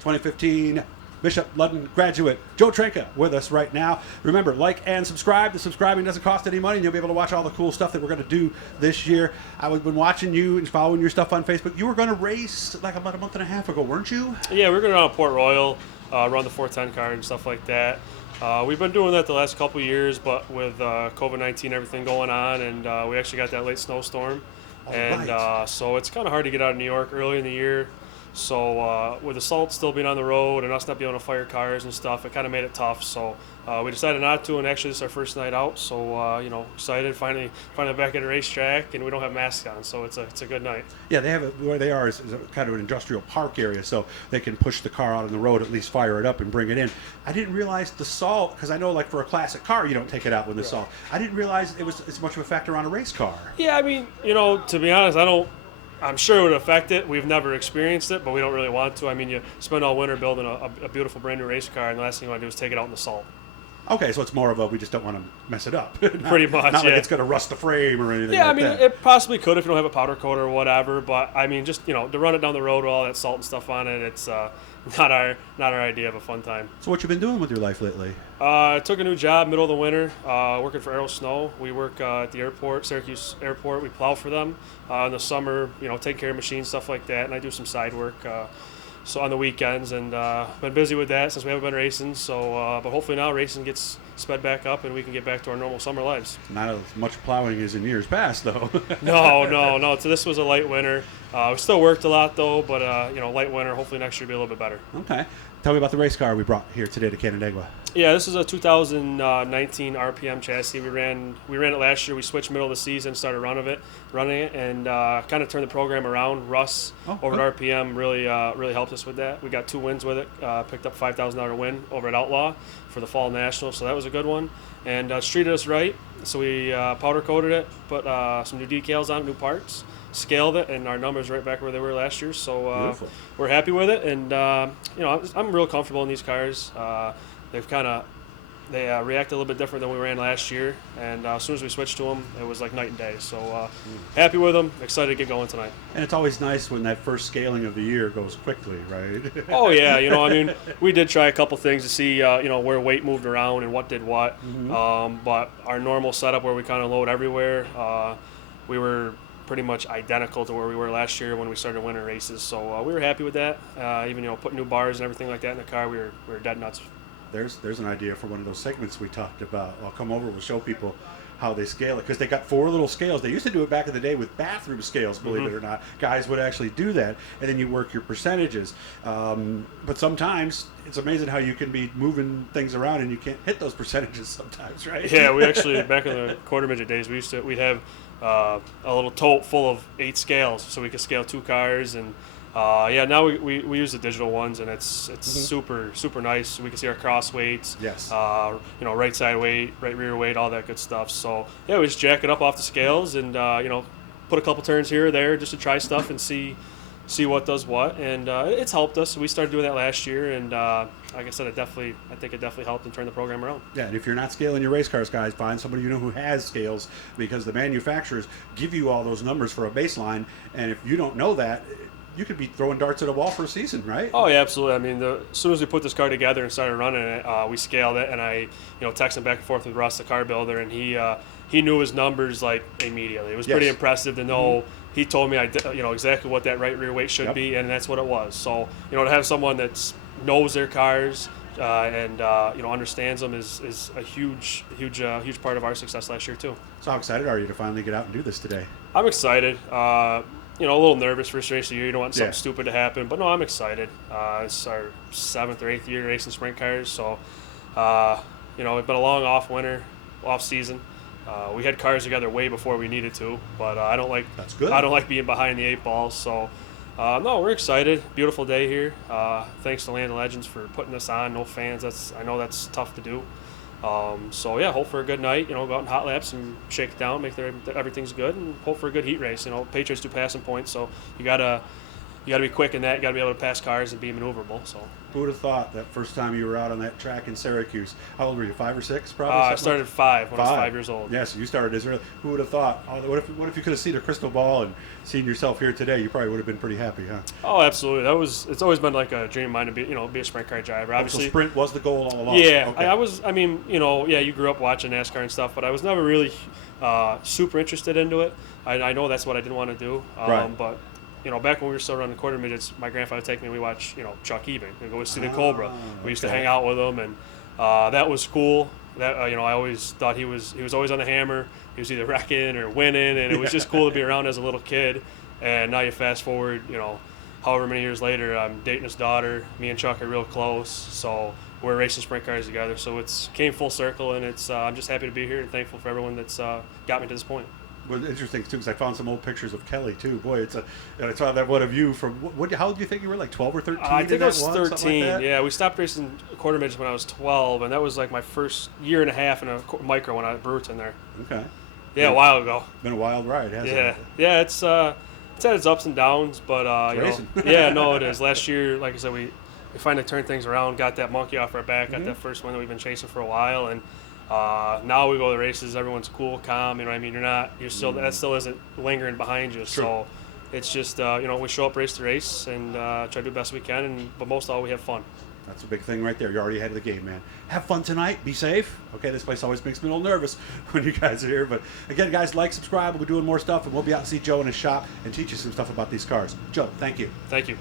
2015 Bishop Ludden graduate Joe Trenca with us right now. Remember, like and subscribe. The subscribing doesn't cost any money, and you'll be able to watch all the cool stuff that we're going to do this year. I've been watching you and following your stuff on Facebook. You were going to race like about a month and a half ago, weren't you? Yeah, we were going to run Port Royal, run the 410 car and stuff like that. We've been doing that the last couple of years, but with COVID-19 everything going on, and we actually got that late snowstorm. So it's kind of hard to get out of New York early in the year. So with the salt still being on the road and us not being able to fire cars and stuff, it kind of made it tough. So we decided not to, and actually this is our first night out. So excited, finally back at a racetrack, and we don't have masks on, so it's a good night. Yeah, they have it where they are is a kind of an industrial park area, so they can push the car out on the road, at least fire it up and bring it in. I didn't realize the salt, because I know like for a classic car you don't take it out with the salt. I didn't realize it was as much of a factor on a race car. Yeah, I mean, to be honest, I'm sure it would affect it. We've never experienced it, but we don't really want to. I mean, you spend all winter building a beautiful brand new race car, and the last thing you want to do is take it out in the salt. Okay, so it's more of a we just don't want to mess it up. Pretty much, not like it's going to rust the frame or anything. Yeah, like I mean, that. it possibly could if you don't have a powder coat or whatever. But I mean, just to run it down the road with all that salt and stuff on it, it's not our idea of a fun time. So what you been doing with your life lately? I took a new job middle of the winter, working for Aero Snow. We work at the airport, Syracuse Airport. We plow for them in the summer. Take care of machines, stuff like that, and I do some side work. So on the weekends, and been busy with that since we haven't been racing. So, but hopefully now racing gets sped back up and we can get back to our normal summer lives. Not as much plowing as in years past, though. No. So this was a light winter. We still worked a lot though, but light winter. Hopefully next year will be a little bit better. Okay. Tell me about the race car we brought here today to Canandaigua. Yeah, this is a 2019 RPM chassis. We ran it last year. We switched middle of the season, started running it, and kind of turned the program around. Russ over at RPM really helped us with that. We got 2 wins with it. Picked up $5,000 win over at Outlaw for the Fall National, so that was a good one. And it's treated us right. So we powder coated it, put some new decals on it, new parts, scaled it, and our numbers right back where they were last year. So we're happy with it, and I'm real comfortable in these cars. They react a little bit different than we ran last year, and as soon as we switched to them, it was like night and day. So happy with them, excited to get going tonight. And it's always nice when that first scaling of the year goes quickly, right? Oh yeah, I mean, we did try a couple things to see, where weight moved around and what did what. But our normal setup where we kind of load everywhere, we were pretty much identical to where we were last year when we started winter races. So we were happy with that. Even putting new bars and everything like that in the car, we were dead nuts. There's an idea for one of those segments we talked about. I'll come over, we'll show people how they scale it, because they got 4 little scales. They used to do it back in the day with bathroom scales, believe it or not. Guys would actually do that, and then you work your percentages. But sometimes it's amazing how you can be moving things around and you can't hit those percentages sometimes, right? Yeah, we actually, back in the quarter midget days, we'd have a little tote full of 8 scales, so we could scale 2 cars. And now we use the digital ones, and it's super nice. We can see our cross weights, yes, right side weight, right rear weight, all that good stuff. So yeah, we just jack it up off the scales and put a couple turns here or there just to try stuff and see what does what. And it's helped us. We started doing that last year, and like I said, I think it definitely helped and turned the program around. Yeah, and if you're not scaling your race cars, guys, find somebody who has scales, because the manufacturers give you all those numbers for a baseline, and if you don't know that, you could be throwing darts at a wall for a season, right? Oh, yeah, absolutely. I mean, as soon as we put this car together and started running it, we scaled it, and I, texted back and forth with Russ, the car builder, and he knew his numbers like immediately. It was pretty impressive to know. He told me, exactly what that right rear weight should be, and that's what it was. So, to have someone that knows their cars and understands them is a huge part of our success last year too. So, how excited are you to finally get out and do this today? I'm excited. A little nervous first race of the year. You don't want something stupid to happen, but no, I'm excited. It's our 7th or 8th year racing sprint cars, so it's been a long off season. We had cars together way before we needed to, but I don't like being behind the 8 ball. So no, we're excited. Beautiful day here. Thanks to Land of Legends for putting this on. No fans. I know that's tough to do. So yeah, hope for a good night. Go out in hot laps and shake it down, make sure everything's good, and hope for a good heat race. Patriots do passing points, so you gotta you got to be quick in that. You got to be able to pass cars and be maneuverable. So. Who would have thought that first time you were out on that track in Syracuse? How old were you? 5 or 6, probably. I started at 5 when I was 5 years old. Yes, you started as early. Who would have thought? Oh, what if you could have seen a crystal ball and seen yourself here today? You probably would have been pretty happy, huh? Oh, absolutely. It's always been like a dream of mine to be a sprint car driver. Obviously, so sprint was the goal all along. Yeah, okay. I was. I mean, you grew up watching NASCAR and stuff, but I was never really super interested into it. I know that's what I didn't want to do. Right. But back when we were still running quarter midgets, my grandfather would take me and we watch, Chuck Eben and go see the Cobra. We used to hang out with him, and that was cool. That I always thought he was always on the hammer. He was either wrecking or winning, and it was just cool to be around as a little kid. And now you fast forward, however many years later, I'm dating his daughter. Me and Chuck are real close, so we're racing sprint cars together. So it's came full circle, and it's I'm just happy to be here and thankful for everyone that's got me to this point. Well, interesting too, because I found some old pictures of Kelly too. Boy, I saw that one of you from how old do you think you were? Like 12 or 13? I think I was 13. Like yeah, we stopped racing quarter midgets when I was 12, and that was like my first year and a half in a micro when I Brewerton there. Okay. Yeah, a while ago. Been a wild ride, hasn't it? Yeah. It's had its ups and downs, but yeah, no, it is. Last year, like I said, we finally turned things around, got that monkey off our back, got that first one that we've been chasing for a while, and now we go to the races. Everyone's cool, calm. You're still that still isn't lingering behind you. True. So it's just we show up race to race and try to do the best we can. But most of all, we have fun. That's a big thing right there. You're already ahead of the game, man. Have fun tonight. Be safe. Okay, this place always makes me a little nervous when you guys are here. But again, guys, like, subscribe. We'll be doing more stuff, and we'll be out to see Joe in his shop and teach you some stuff about these cars. Joe, thank you. Thank you.